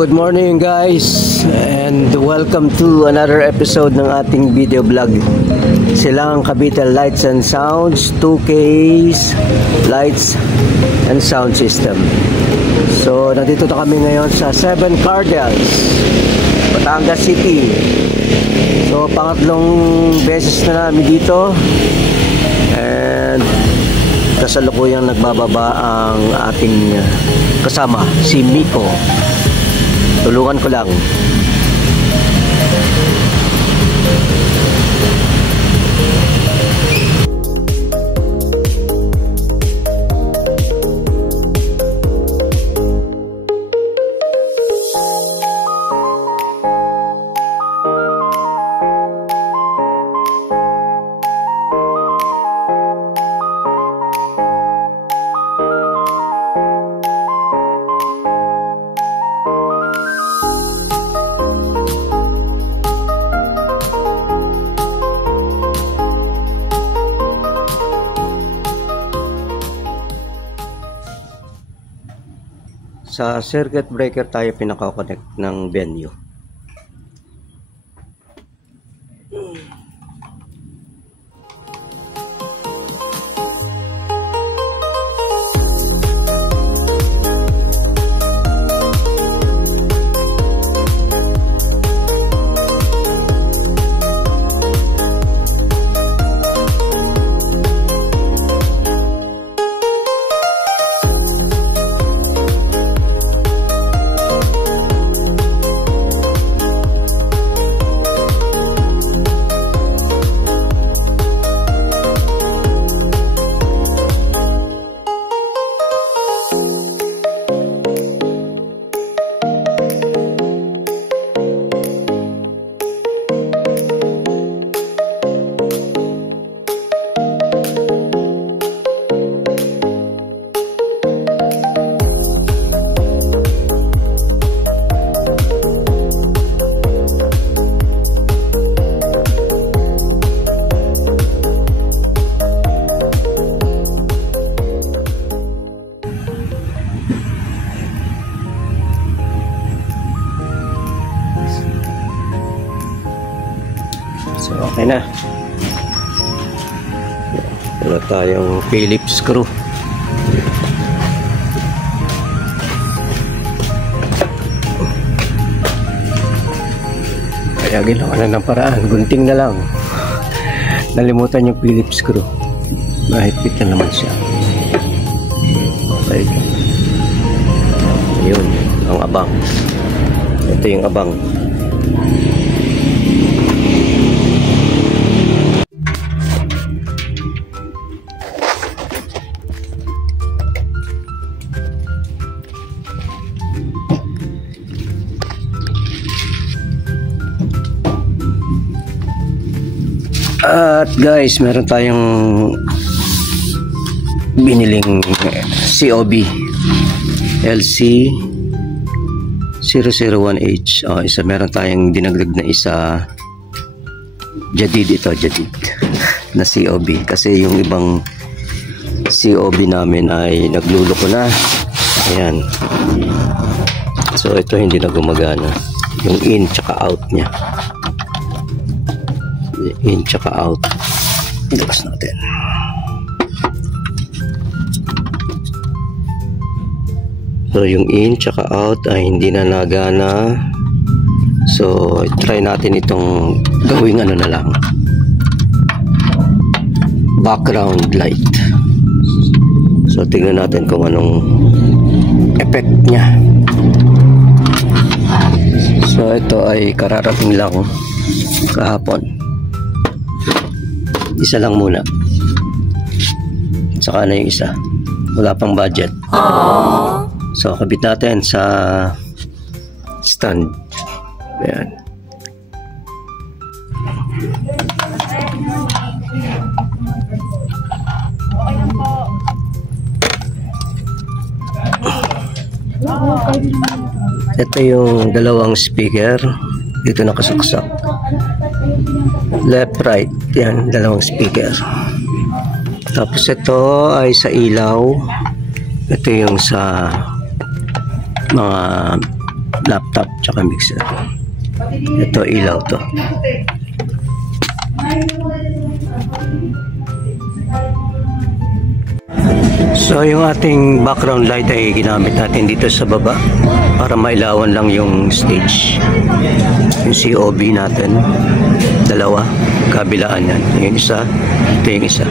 Good morning guys, and welcome to another episode ng ating video vlog. Silang Cavite Lights and Sounds 2K's Lights and Sound System. So nandito na kami ngayon sa 7 Cardinals, Batangas City. So pangatlong beses na namin dito, and kasalukuyang nagbababa ang ating kasama, si Miko. Tulungan ko lang. Sa circuit breaker tayo pinaka-connect ng venue. So, okay na. Wala tayong Phillips screw. Kaya ginawa na ng paraan. Gunting na lang. Nalimutan yung Phillips screw. Mahigpit na naman siya. Okay. Ayun. Ang abang. Ito yung abang. At guys, meron tayong biniling COB LC 001H. Isa, meron tayong dinagdag na isa jadid, ito jadid na COB, kasi yung ibang COB namin ay nagluloko na. Ayan, so ito hindi na gumagana, yung in tsaka out nya, in tsaka out. Labas natin. So yung in tsaka out ay hindi na nagana. So try natin itong gawing ano na lang, background light. So tingnan natin kung anong effect nya. So ito ay kararating lang kahapon. Isa lang muna. Saka na yung isa. Wala pang budget. Aww. So kabit natin sa stand. Ayan. Ito yung dalawang speaker. Dito nakasaksak. Left, right. Yan, dalawang speaker. Tapos ito ay sa ilaw. Ito yung sa mga laptop tsaka mixer. Ito ilaw to. So yung ating background light ay ginamit natin dito sa baba para mailawan lang yung stage. Yung COB natin, dalawa, kabilaan yan. Yung isa, ito yung isa.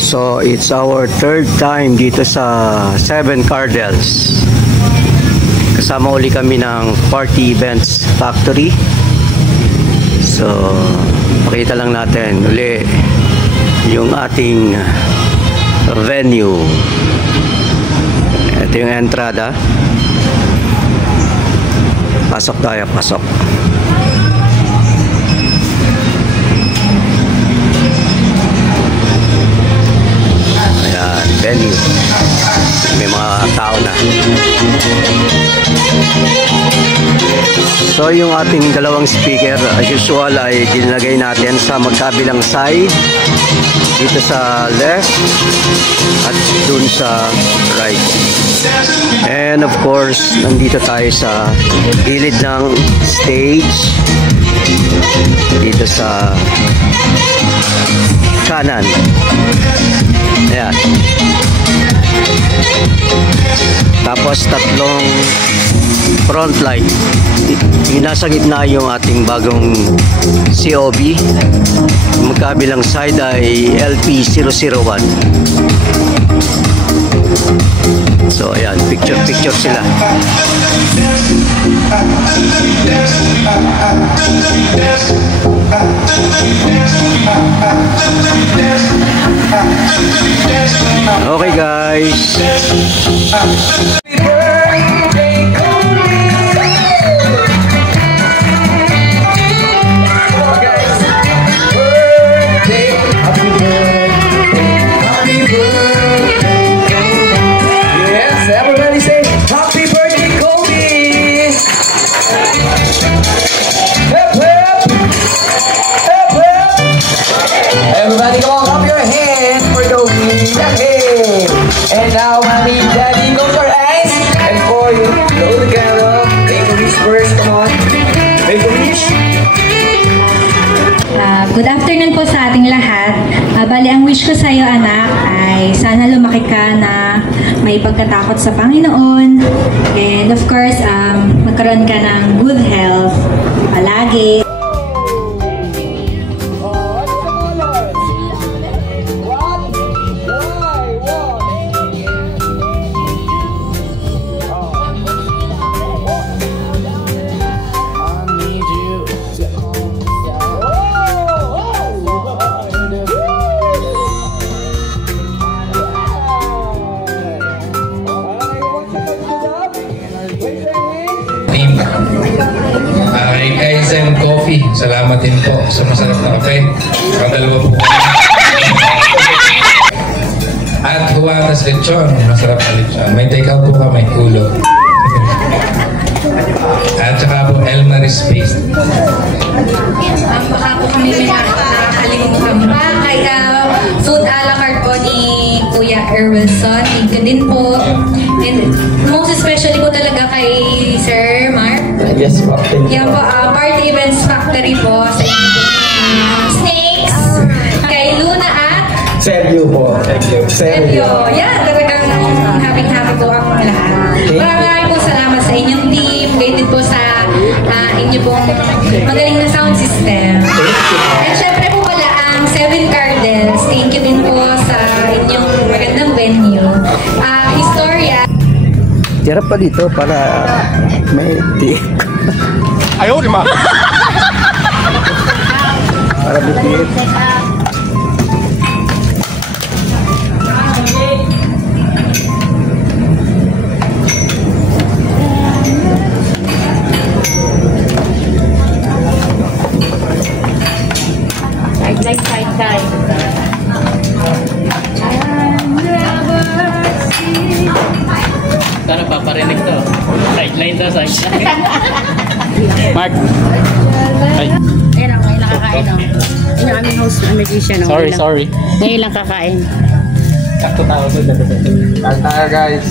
So it's our third time dito sa Seven Cardinals. Kasama uli kami ng Party Events Factory. So pakita lang natin uli yung ating venue. Ito yung entrada. Pasok tayo, pasok. Ayan, venue. May mga tao na. So yung ating dalawang speaker as usual ay ginagay natin sa magkabilang side, dito sa left at dun sa right. And of course nandito tayo sa gilid ng stage, dito sa kanan. Ayan. Tapos tatlong front light. Yung nasa gitna yung ating bagong COB. Magkabilang side ay LP001. So ayan, picture sila. Okay guys. And now, mommy, daddy, go for ice. And for you, blow the candle. Make a wish first, come on. Make a wish. Good afternoon po sa ating lahat. Bali, ang wish ko sa iyo, anak, ay sana lumaki ka na may pagkatakot sa Panginoon. And of course, magkaroon ka ng good health palagi. KSM Coffee, salamat din po sa masarap na kape. Pangdalawa po. At Juanas Lechon, masarap na lechon. May take out po kami, ulo. At saka po Elmaris Paste. Baka po kami nakakalimutan pa kay food a la carte po ni Kuya Erwilson. Thank you din po. And most especially po talaga kay Sir Mark. Yes, po. Yan po, Party Events Factory po sa Snakes, kay Luna at Sergio po. Sergio. Yan, talagang happy po ako lahat. Maraming po salamat sa inyong team, kayo din po sa inyo pong magaling na sound system. At syempre po pala ang Seven Cardinals, thank you din po sa inyong magandang venue. Historia. Tira pa dito para may tip. Ayaw, di ma. Para bitip. Side. Sana paparinig to. Sideline to, sideline. Mark. Ay. Ayun lang, ngayon lang kakain. Yung aming host na magician. Sorry. Ngayon lang kakain. Tayo guys.